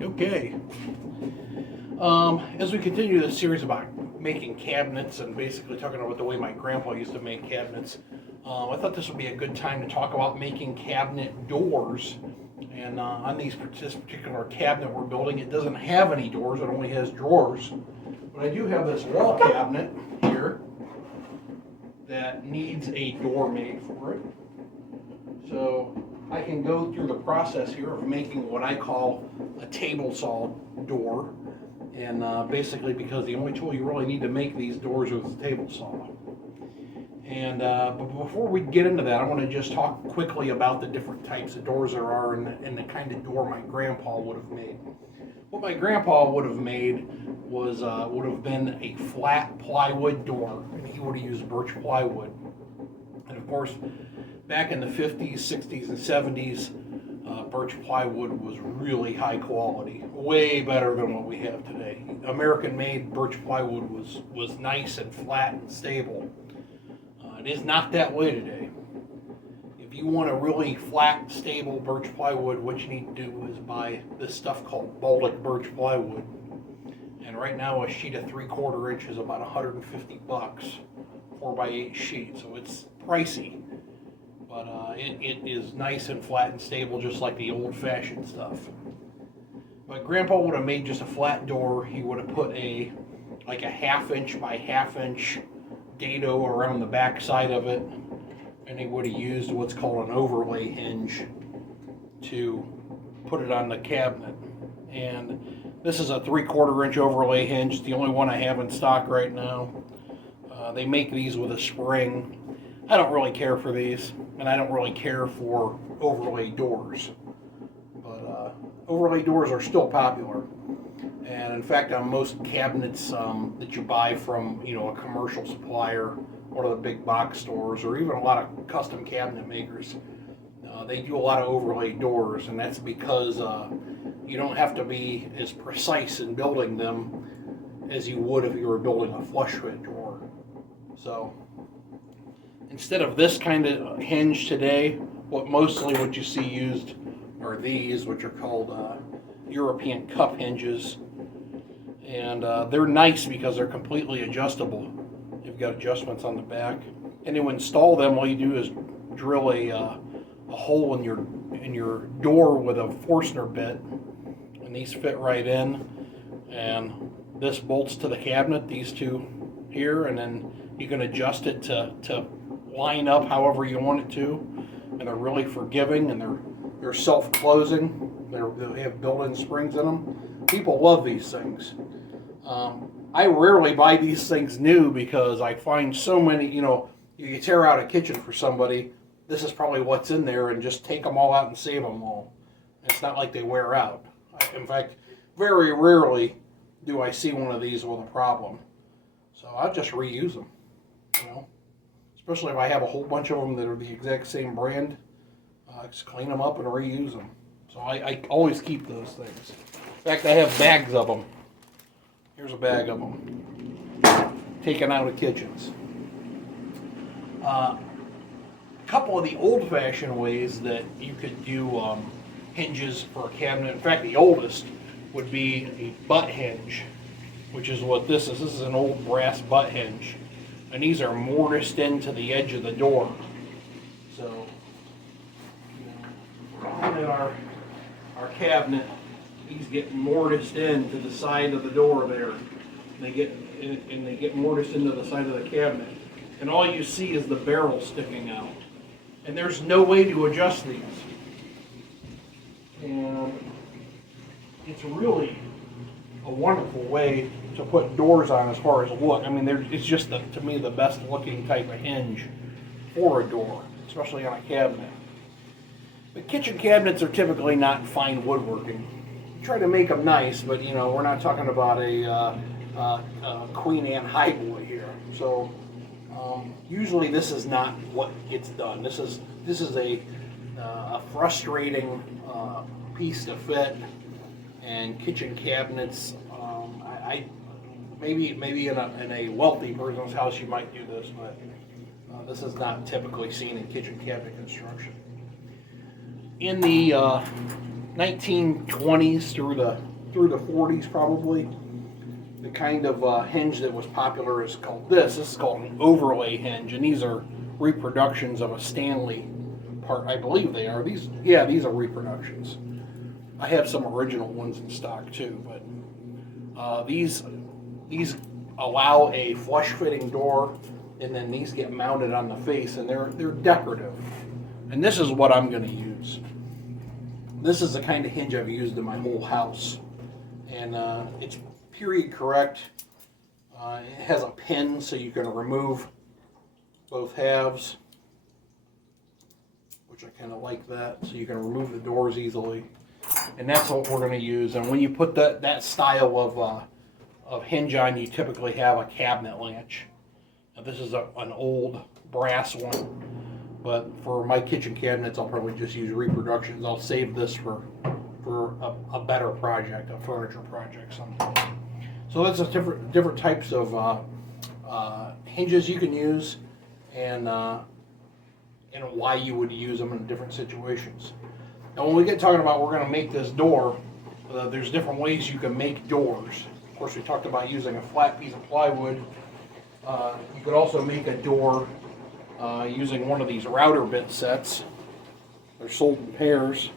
Okay. As we continue this series about making cabinets and basically talking about the way my grandpa used to make cabinets, I thought this would be a good time to talk about making cabinet doors. And on this particular cabinet we're building, it doesn't have any doors, it only has drawers. But I do have this wall cabinet here that needs a door made for it. So I can go through the process here of making what I call a table saw door. And basically because the only tool you really need to make these doors is a table saw. And but before we get into that, I want to just talk quickly about the different types of doors there are and the kind of door my grandpa would have made. What my grandpa would have made was would have been a flat plywood door, and he would have used birch plywood. And of course, back in the 50s, 60s, and 70s, birch plywood was really high quality, way better than what we have today. American-made birch plywood was nice and flat and stable. It is not that way today. If you want a really flat, stable birch plywood, what you need to do is buy this stuff called Baltic birch plywood. And right now, a sheet of 3/4 inch is about $150, 4x8 sheet, so it's pricey. But it is nice and flat and stable, just like the old-fashioned stuff. But Grandpa would have made just a flat door. He would have put a 1/2 inch by 1/2 inch dado around the back side of it, and he would have used what's called an overlay hinge to put it on the cabinet. And this is a 3/4 inch overlay hinge, the only one I have in stock right now. They make these with a spring. I don't really care for these, and I don't really care for overlay doors. But overlay doors are still popular. And in fact, on most cabinets that you buy from, a commercial supplier, one of the big box stores, or even a lot of custom cabinet makers, they do a lot of overlay doors, and that's because you don't have to be as precise in building them as you would if you were building a flush fit drawer. So instead of this kind of hinge today, what you see used are these, which are called European cup hinges. And they're nice because they're completely adjustable. You've got adjustments on the back. And to install them, all you do is drill a hole in your door with a Forstner bit. And these fit right in. And this bolts to the cabinet, these two here. And then you can adjust it to line up however you want it to. And they're really forgiving, and they're self-closing. They have built-in springs in them. People love these things. I rarely buy these things new because I find so many, you tear out a kitchen for somebody, this is probably what's in there, and just take them all out and save them all. It's not like they wear out. In fact, very rarely do I see one of these with a problem. So I'll just reuse them, especially if I have a whole bunch of them that are the exact same brand. Just clean them up and reuse them. So I always keep those things. In fact, I have bags of them. Here's a bag of them, taken out of kitchens. A couple of the old-fashioned ways that you could do hinges for a cabinet. In fact, the oldest would be a butt hinge, which is what this is. This is an old brass butt hinge, and these are mortised into the edge of the door. So, looking at our cabinet, these get mortised into the side of the door there. They get mortised into the side of the cabinet, and all you see is the barrel sticking out. And there's no way to adjust these. And it's really a wonderful way to put doors on as far as look. I mean, it's just to me the best looking type of hinge for a door, especially on a cabinet. But kitchen cabinets are typically not fine woodworking. Try to make them nice, but we're not talking about a Queen Anne highboy here. So usually this is not what gets done. This is a frustrating piece to fit, and kitchen cabinets. Maybe in a wealthy person's house you might do this, but this is not typically seen in kitchen cabinet construction. In the 1920s through the 40s probably. The kind of hinge that was popular is called this. This is called an overlay hinge, and these are reproductions of a Stanley part. I believe they are. These are reproductions. I have some original ones in stock too, but these allow a flush fitting door, and then these get mounted on the face, and they're decorative. And this is what I'm going to use. This is the kind of hinge I've used in my whole house, and it's period correct. It has a pin so you can remove both halves, which I kind of like that, so you can remove the doors easily. And that's what we're going to use. And when you put that style of hinge on, you typically have a cabinet latch. Now, this is an old brass one, but for my kitchen cabinets, I'll probably just use reproductions. I'll save this for a better project, a furniture project sometime. So that's a different types of hinges you can use, and why you would use them in different situations. Now, when we get talking about we're going to make this door, there's different ways you can make doors. Of course, we talked about using a flat piece of plywood. You could also make a door using one of these router bit sets. They're sold in pairs.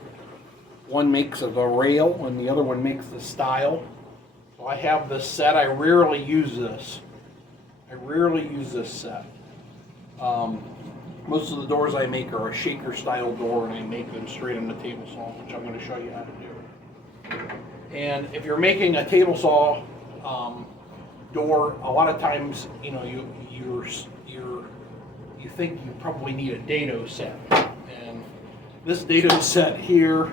One makes the rail and the other one makes the stile. So I have this set. I rarely use this. Set. Most of the doors I make are a shaker style door, and I make them straight on the table saw, which I'm going to show you how to do. And if you're making a table saw door, a lot of times, you know, you think you probably need a dado set, and this dado set here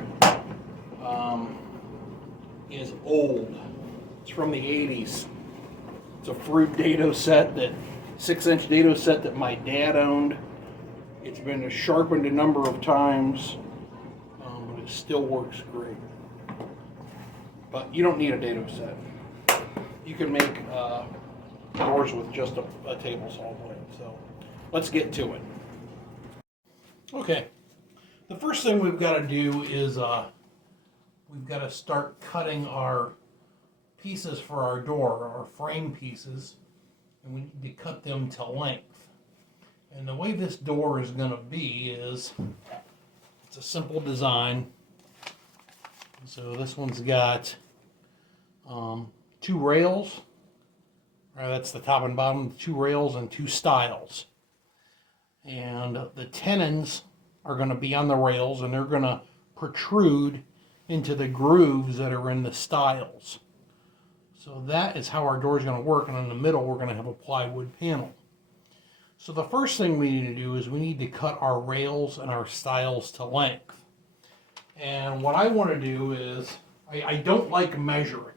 is old. It's from the 80s. It's a fruit dado set, 6-inch dado set that my dad owned. It's been sharpened a number of times, but it still works great. But you don't need a dado set. You can make doors with just a table saw blade. So let's get to it. Okay, the first thing we've got to do is we've got to start cutting our pieces for our door, our frame pieces, and we need to cut them to length. And the way this door is going to be is, it's a simple design. So this one's got 2 rails. Right, that's the top and bottom, 2 rails and 2 stiles. And the tenons are going to be on the rails, and they're going to protrude into the grooves that are in the stiles. So that is how our door is going to work, and in the middle we're going to have a plywood panel. So the first thing we need to do is we need to cut our rails and our stiles to length. And what I want to do is, I don't like measuring,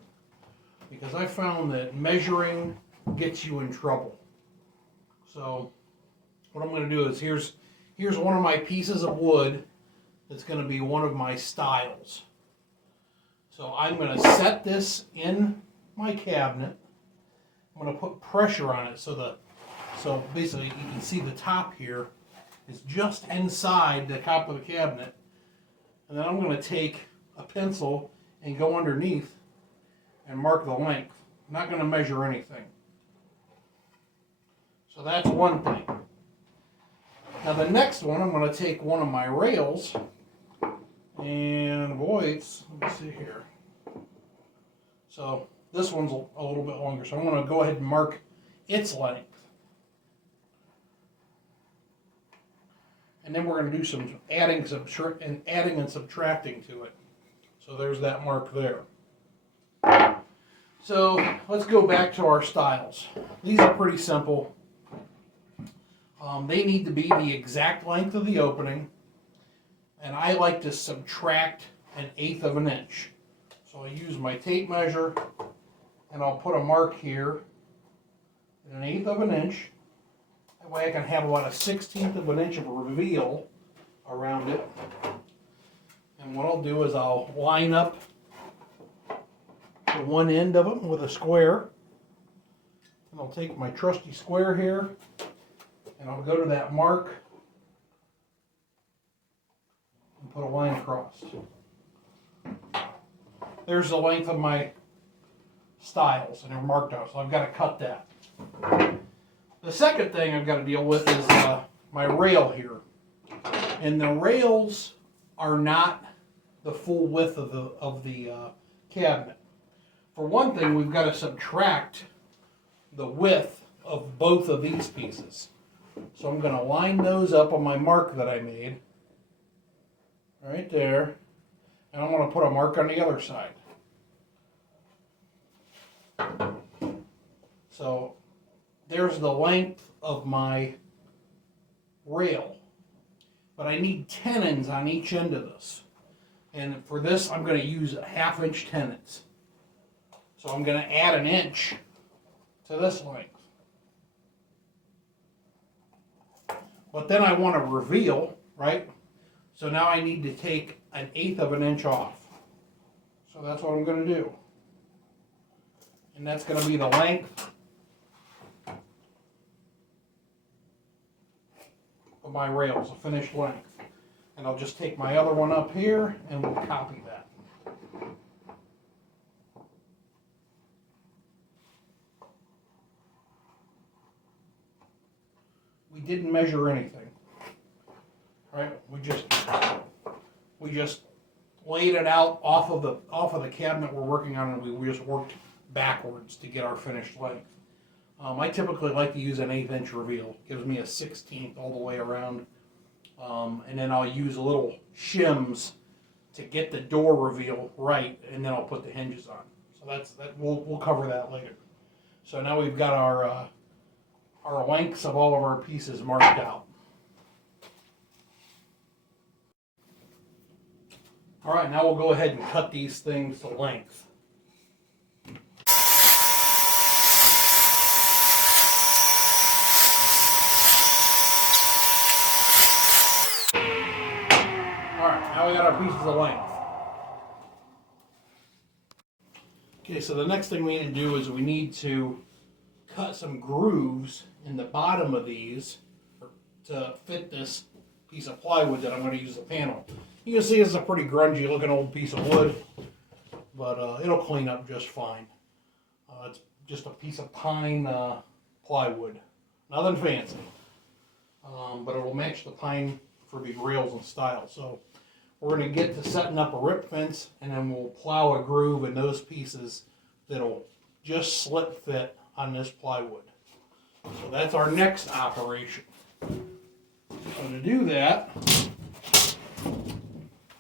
because I found that measuring gets you in trouble. So what I'm going to do is, here's one of my pieces of wood that's going to be one of my stiles. So I'm going to set this in my cabinet. I'm going to put pressure on it so basically you can see the top here is just inside the top of the cabinet. And then I'm going to take a pencil and go underneath and mark the length. I'm not going to measure anything. So that's one thing. Now the next one, I'm going to take one of my rails, and boy, let me see here. So this one's a little bit longer, so I'm going to go ahead and mark its length. And then we're going to do some adding and subtracting to it. So there's that mark there. So let's go back to our stiles. These are pretty simple. They need to be the exact length of the opening, and I like to subtract 1/8 of an inch. So I use my tape measure, and I'll put a mark here at 1/8 of an inch. That way I can have about 1/16 of an inch of reveal around it. And what I'll do is I'll line up the one end of it with a square. And I'll take my trusty square here, and I'll go to that mark and put a line across. there's the length of my stiles, and they're marked out, so I've got to cut that. The second thing I've got to deal with is my rail here. And the rails are not the full width of the cabinet. For one thing, we've got to subtract the width of both of these pieces. So I'm going to line those up on my mark that I made. Right there. And I'm going to put a mark on the other side. So there's the length of my rail. But I need tenons on each end of this. And for this, I'm going to use 1/2 inch tenons. So I'm going to add 1 inch to this length. But then I want to reveal, right? So now I need to take 1/8 of an inch off. So that's what I'm going to do. And that's going to be the length of my rails, a finished length. And I'll just take my other one up here and we'll copy that. We didn't measure anything, right? We just laid it out off of the cabinet we're working on, and we just worked backwards to get our finished length. I typically like to use an 1/8 inch reveal. Gives me a 1/16 all the way around, and then I'll use little shims to get the door reveal right, and then I'll put the hinges on. So that's that. We'll cover that later. So now we've got our lengths of all of our pieces marked out. All right, now we'll go ahead and cut these things to length. All right, now we got our pieces of length. Okay, so the next thing we need to do is we need to cut some grooves in the bottom of these to fit this piece of plywood that I'm going to use as a panel. You can see this is a pretty grungy looking old piece of wood, but it'll clean up just fine. It's just a piece of pine plywood, nothing fancy, but it will match the pine for the rails and style. So we're going to get to setting up a rip fence, and then we'll plow a groove in those pieces that'll just slip fit on this plywood. So that's our next operation. So to do that,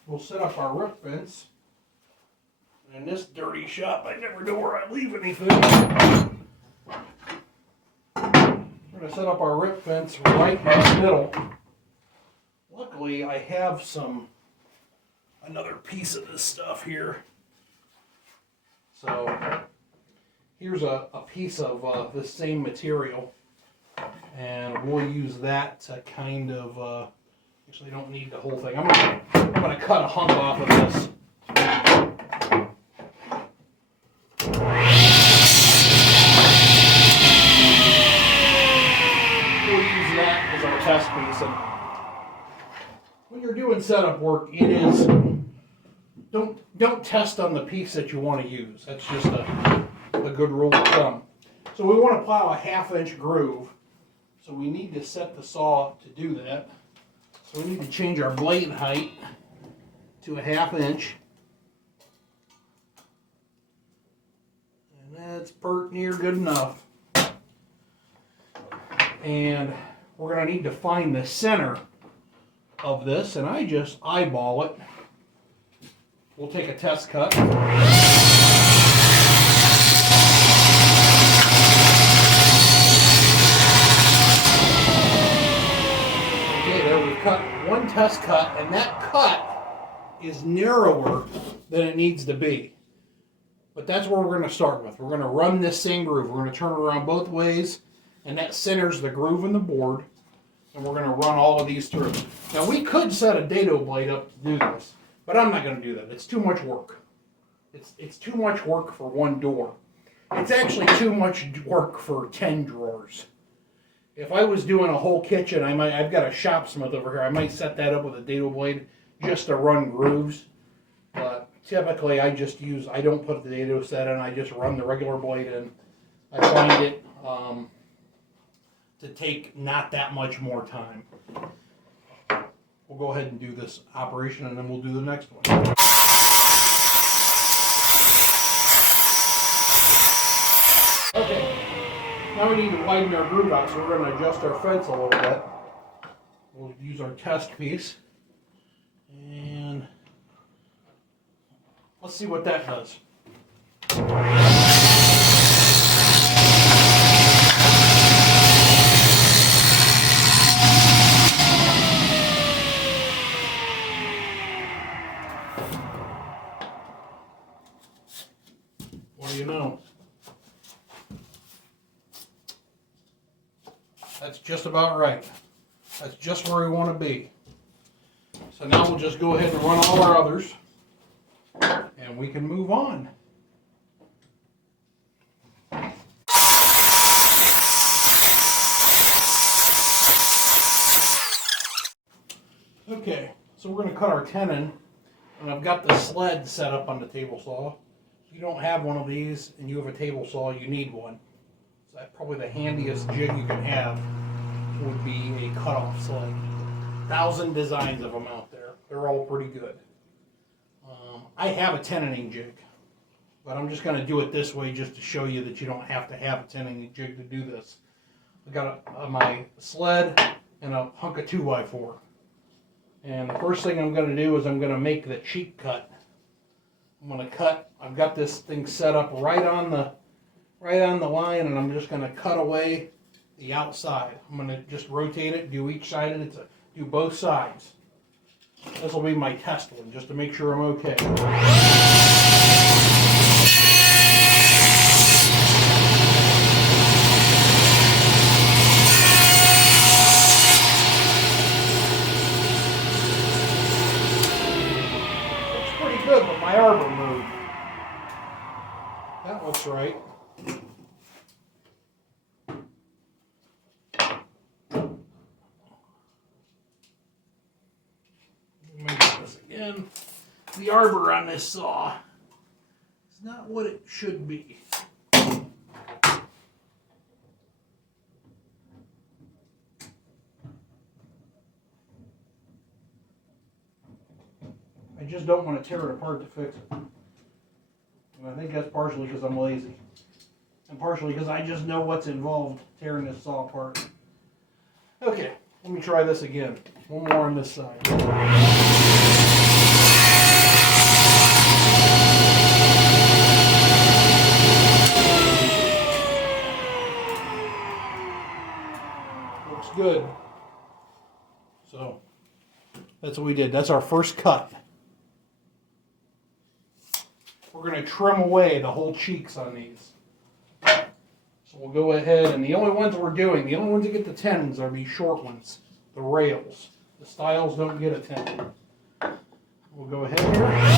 we'll set up our rip fence. And in this dirty shop, I never know where I leave anything. We're going to set up our rip fence right in the middle. Luckily, I have another piece of this stuff here. So here's a piece of this same material, and we'll use that to kind of, actually don't need the whole thing. I'm gonna cut a hunk off of this. We'll use that as our test piece. And when you're doing setup work, it is, don't test on the piece that you want to use. That's just a good rule of thumb. So we want to plow a 1/2 inch groove. So we need to set the saw to do that. So we need to change our blade height to a 1/2 inch. And that's pert near good enough. And we're going to need to find the center of this, and I just eyeball it. We'll take a test cut. Okay, there we've cut one test cut, and that cut is narrower than it needs to be. But that's where we're going to start with. We're going to run this same groove. We're going to turn it around both ways, and that centers the groove in the board, and we're going to run all of these through. Now we could set a dado blade up to do this, but I'm not going to do that. It's too much work. It's too much work for one door. It's actually too much work for 10 drawers. If I was doing a whole kitchen, I've got a shopsmith over here. I might set that up with a dado blade just to run grooves. But typically I don't put the dado set in, I just run the regular blade in. I find it to take not that much more time. We'll go ahead and do this operation and then we'll do the next one. Okay, now we need to widen our groove out, so we're going to adjust our fence a little bit. We'll use our test piece and let's see what that does. What do you know? That's just about right. That's just where we want to be. So now we'll just go ahead and run all our others and we can move on. Okay, so we're going to cut our tenon, and I've got the sled set up on the table saw. If you don't have one of these and you have a table saw, you need one. So that's probably the handiest jig you can have would be a cutoff sled. 1,000 designs of them out there. They're all pretty good. I have a tenoning jig, but I'm just going to do it this way just to show you that you don't have to have a tenoning jig to do this. I got my sled and a hunk of 2x4. And the first thing I'm going to do is I'm going to make the cheek cut. I'm going to cut. I've got this thing set up right on the line, and I'm just going to cut away the outside. I'm going to just rotate it, do each side of it, do both sides. This will be my test one, just to make sure I'm okay. Looks pretty good, but my arbor moved. That looks right. Again, the arbor on this saw is not what it should be. I just don't want to tear it apart to fix it. And I think that's partially because I'm lazy. And partially because I just know what's involved tearing this saw apart. Okay, let me try this again. One more on this side. Looks good. So, that's what we did. That's our first cut. We're going to trim away the whole cheeks on these. So we'll go ahead, and the only ones that get the tenons are these short ones, the rails. The styles don't get a tenon. We'll go ahead here.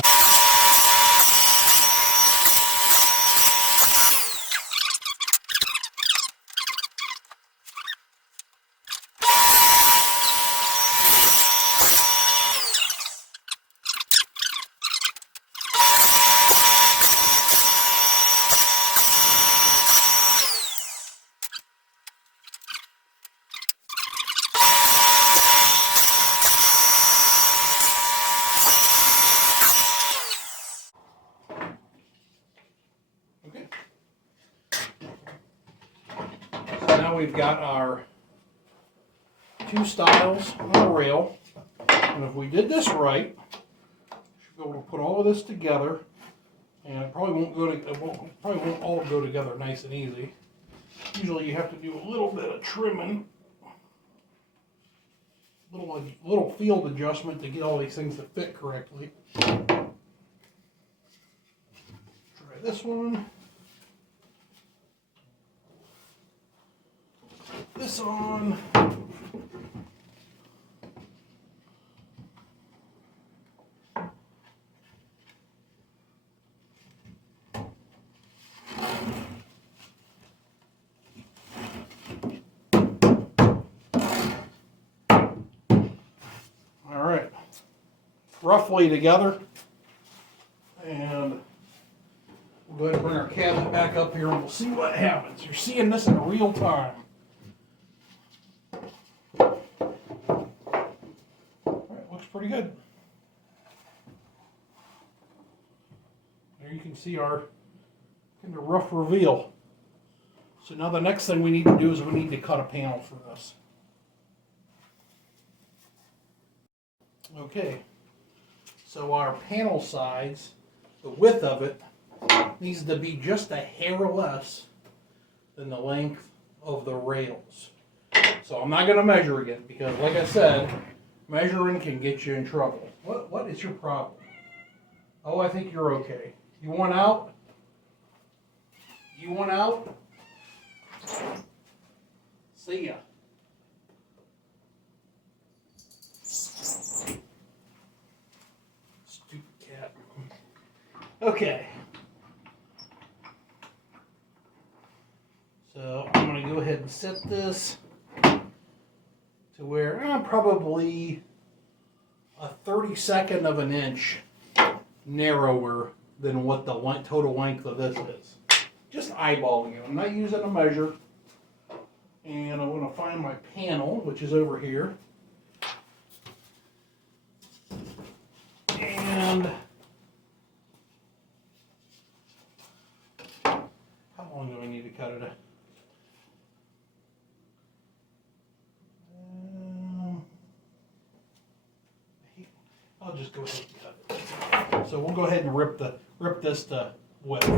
Now we've got our two styles on the rail, and if we did this right, we should be able to put all of this together, and it probably won't all go together nice and easy. Usually you have to do a little bit of trimming, little field adjustment to get all these things to fit correctly. Try this one. This on. All right, roughly together. We'll go ahead and bring our cabinet back up here and we'll see what happens. You're seeing this in real time. Alright, looks pretty good. There you can see our kind of rough reveal. So now the next thing we need to do is we need to cut a panel for this. Okay, so our panel size, the width of it, needs to be just a hair less than the length of the rails. So I'm not going to measure again because, like I said, measuring can get you in trouble. What is your problem? Oh, I think you're okay. You want out? You want out? See ya. Stupid cat. Okay. So I'm going to go ahead and set this to where probably a 32nd of an inch narrower than what the total length of this is. Just eyeballing it. I'm not using a measure. And I want to find my panel, which is over here. And how long do I need to cut it? I'll just go ahead and cut it. So we'll go ahead and rip this to width.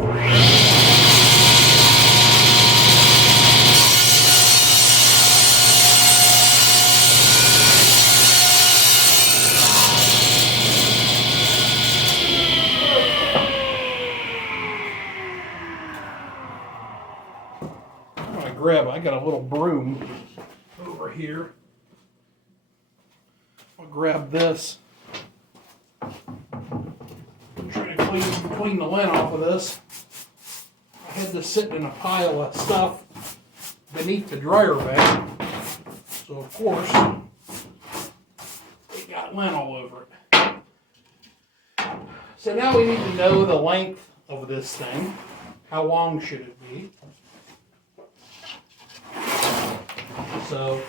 I got a little broom over here. I'll grab this. I'm trying to clean the lint off of this. I had this sitting in a pile of stuff beneath the dryer bag. So of course, it got lint all over it. So now we need to know the length of this thing. How long should it be? So,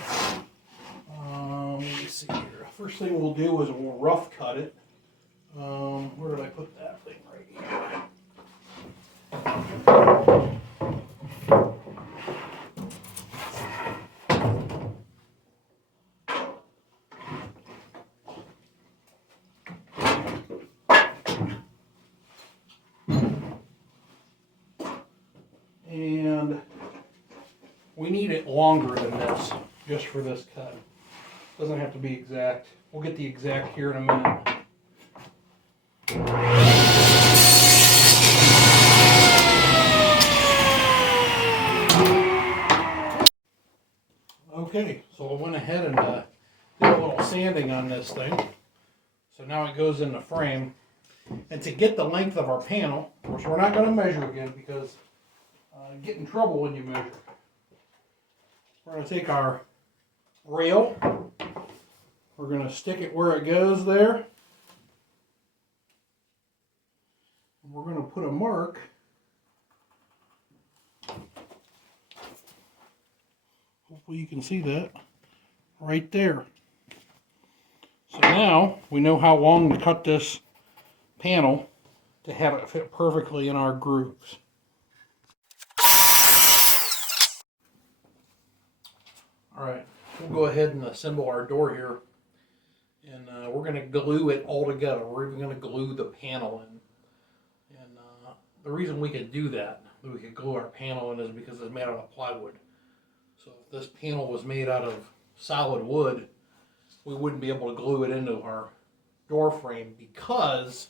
let me see here. First thing we'll do is we'll rough cut it. Where did I put that thing? Right here. And we need it longer than this, just for this cut. Doesn't have to be exact. We'll get the exact here in a minute. Okay, so I went ahead and did a little sanding on this thing. So now it goes in the frame. And to get the length of our panel, of course we're not going to measure again because you get in trouble when you measure. We're going to take our rail, we're going to stick it where it goes there, and we're going to put a mark hopefully you can see that right there. So now we know how long to cut this panel to have it fit perfectly in our grooves. Alright, we'll go ahead and assemble our door here, and we're going to glue it all together. We're even going to glue the panel in. And the reason we could do that, we could glue our panel in, is because it's made out of plywood. So if this panel was made out of solid wood, we wouldn't be able to glue it into our door frame because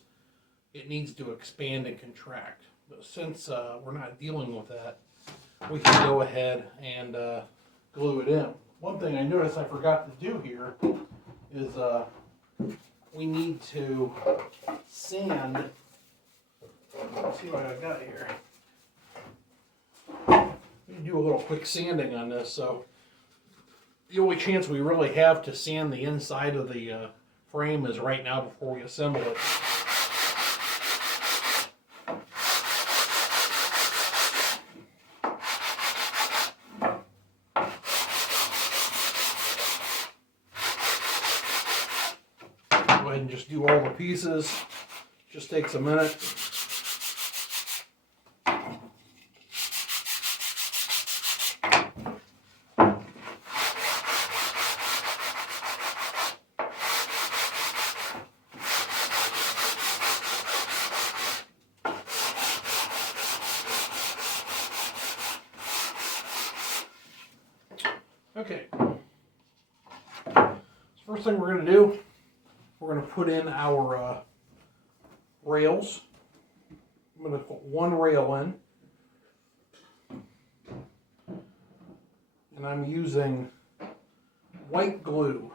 it needs to expand and contract. But since we're not dealing with that, we can go ahead and glue it in. One thing I noticed I forgot to do here is we need to sand. Let's see what I got here. We do a little quick sanding on this. So the only chance we really have to sand the inside of the frame is right now before we assemble it. and just do all the pieces. Just takes a minute. Okay, so first thing we're going to do, we're going to put in our rails. I'm going to put one rail in, and I'm using white glue.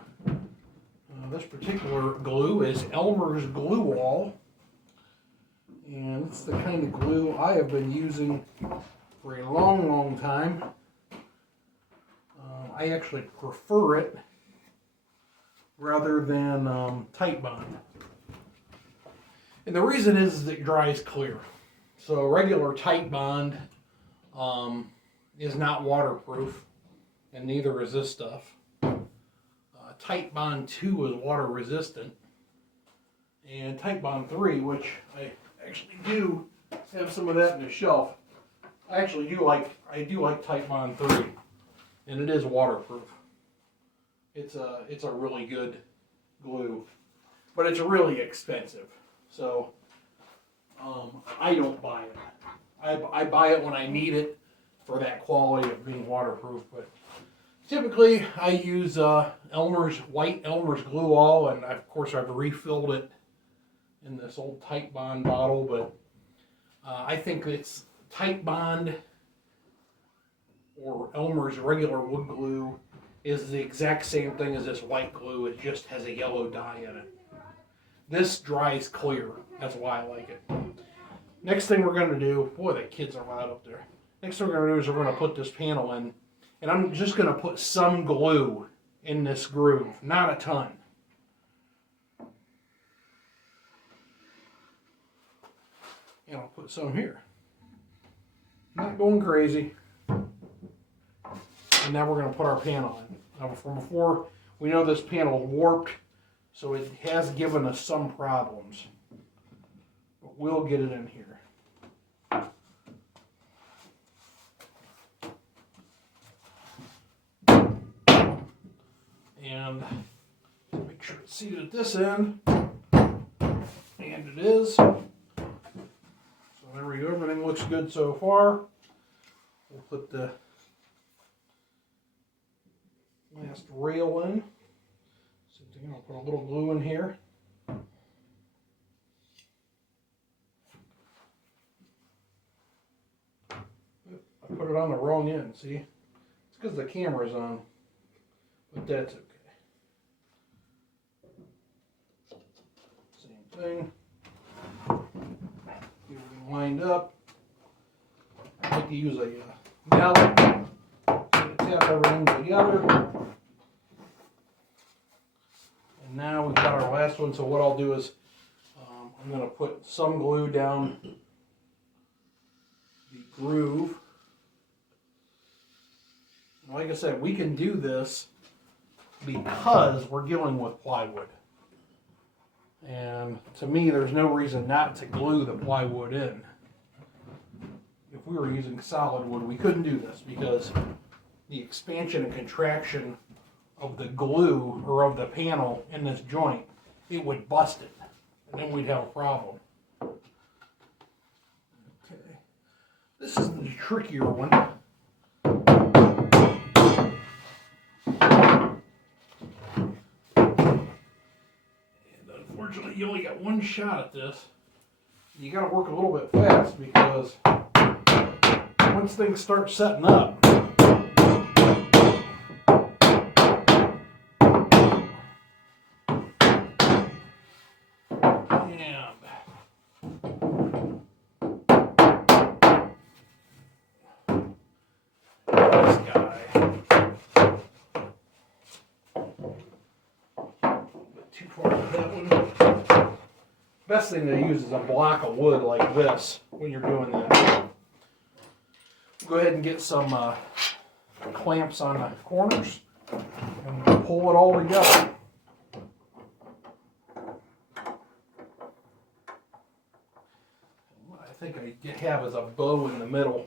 This particular glue is Elmer's Glue All, and it's the kind of glue I have been using for a long, long time. I actually prefer it rather than Titebond. And the reason is that it dries clear. So regular Titebond is not waterproof, and neither is this stuff. Titebond 2 is water resistant, and Titebond 3, which I actually do have some of that in the shelf. I do like Titebond 3. And it is waterproof. It's a really good glue, but it's really expensive. So I don't buy it. I buy it when I need it for that quality of being waterproof. But typically I use Elmer's Glue All, and of course I've refilled it in this old Titebond bottle. But I think it's Titebond or Elmer's regular wood glue is the exact same thing as this white glue. It just has a yellow dye in it. This dries clear. That's why I like it. Next thing we're going to do, boy, the kids are loud up there. Next thing we're going to do is we're going to put this panel in, and I'm just going to put some glue in this groove, not a ton. And I'll put some here. Not going crazy. And now we're going to put our panel in. Now from before, we know this panel is warped, so it has given us some problems. But we'll get it in here. And make sure it's seated at this end. And it is. So there we go. Everything looks good so far. We'll put the last rail in. So I'll put a little glue in here. I put it on the wrong end, see? It's because the camera's on, but that's okay. Same thing. Get everything lined up. I like to use a mallet to tap everything together. And now we've got our last one, so what I'll do is I'm going to put some glue down the groove. And like I said, we can do this because we're dealing with plywood. And to me, there's no reason not to glue the plywood in. If we were using solid wood, we couldn't do this because the expansion and contraction of the glue or of the panel in this joint, it would bust it, and then we'd have a problem. Okay, this is the trickier one. And unfortunately, you only got one shot at this. You got to work a little bit fast because once things start setting up, best thing to use is a block of wood like this when you're doing that. Go ahead and get some clamps on the corners and pull it all together. have is a bow in the middle.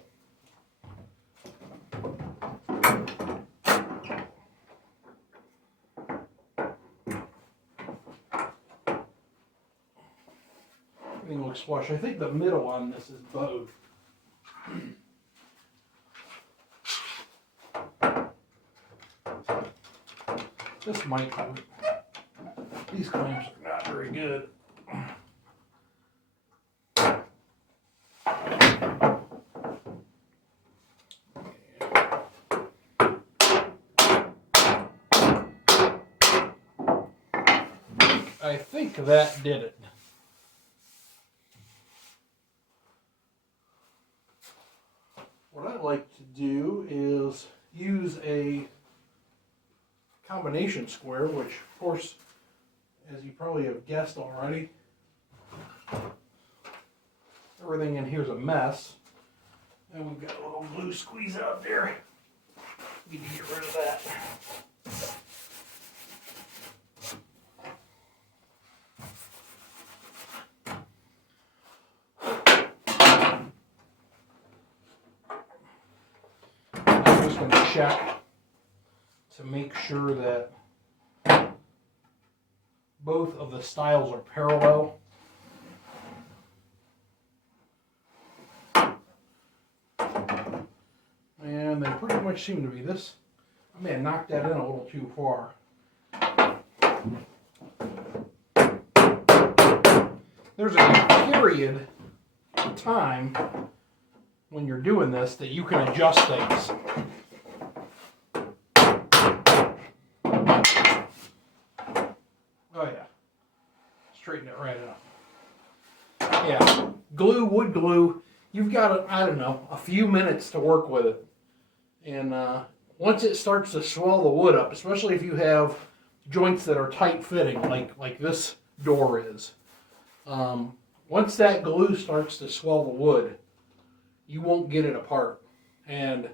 Everything looks flush. I think the middle on this is bowed. This might do. These clamps are not very good. I think that did it. What I like to do is use a combination square, which of course, as you probably have guessed already, everything in here is a mess. And we've got a little glue squeeze out there. We need to get rid of that. I'm just going to check to make sure that both of the stiles are parallel. And they pretty much seem to be. This, I may have knocked that in a little too far. There's a period of time when you're doing this that you can adjust things. Oh yeah, straighten it right up. Yeah, glue, wood glue, you've got, I don't know, a few minutes to work with it. And once it starts to swell the wood up, especially if you have joints that are tight fitting, like this door is, once that glue starts to swell the wood, you won't get it apart. And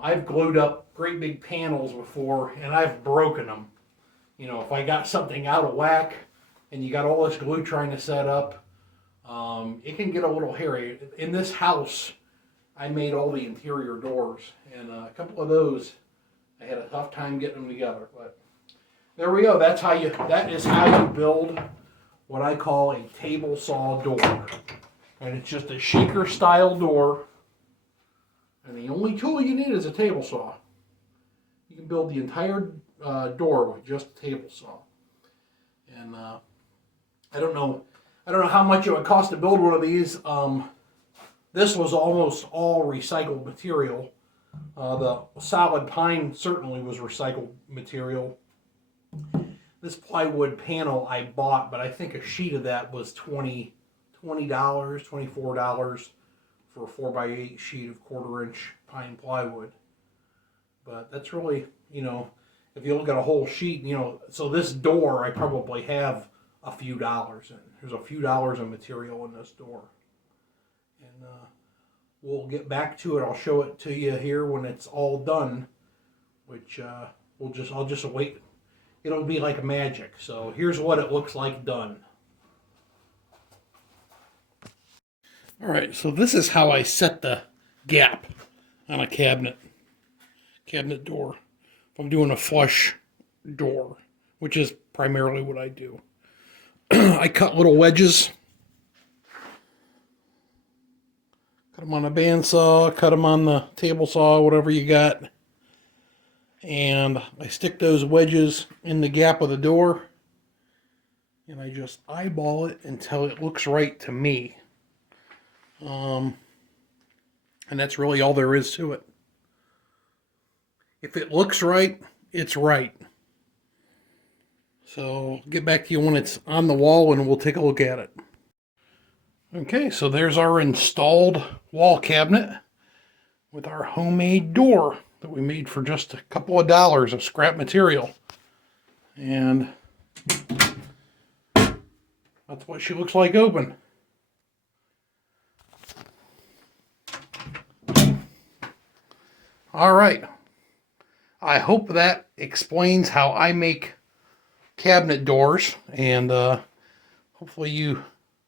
I've glued up great big panels before, and I've broken them. You know, if I got something out of whack and you got all this glue trying to set up, it can get a little hairy. In this house, I made all the interior doors, and a couple of those, I had a tough time getting them together. But there we go. That is how you build what I call a table saw door. And it's just a shaker style door. And the only tool you need is a table saw. You can build the entire door with just a table saw. And I don't know how much it would cost to build one of these. This was almost all recycled material. The solid pine certainly was recycled material. This plywood panel I bought, but I think a sheet of that was $20, $24 for a 4x8 sheet of 1/4 inch pine plywood. But that's really, you know, if you look at a whole sheet, you know, so this door I probably have a few dollars in. There's a few dollars of material in this door. And we'll get back to it. I'll show it to you here when it's all done, which I'll just wait. It'll be like magic. So here's what it looks like done. All right, so this is how I set the gap on a cabinet door. If I'm doing a flush door, which is primarily what I do. I cut little wedges. Cut them on a bandsaw, cut them on the table saw, whatever you got. And I stick those wedges in the gap of the door. And I just eyeball it until it looks right to me. And that's really all there is to it. If it looks right, it's right. So I'll get back to you when it's on the wall and we'll take a look at it. Okay, so there's our installed wall cabinet with our homemade door that we made for just a couple of dollars of scrap material. And that's what she looks like open. All right. I hope that explains how I make cabinet doors, and hopefully you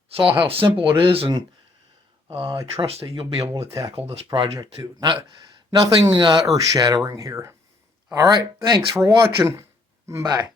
saw how simple it is, and I trust that you'll be able to tackle this project too. Nothing earth-shattering here. All right, thanks for watching. Bye.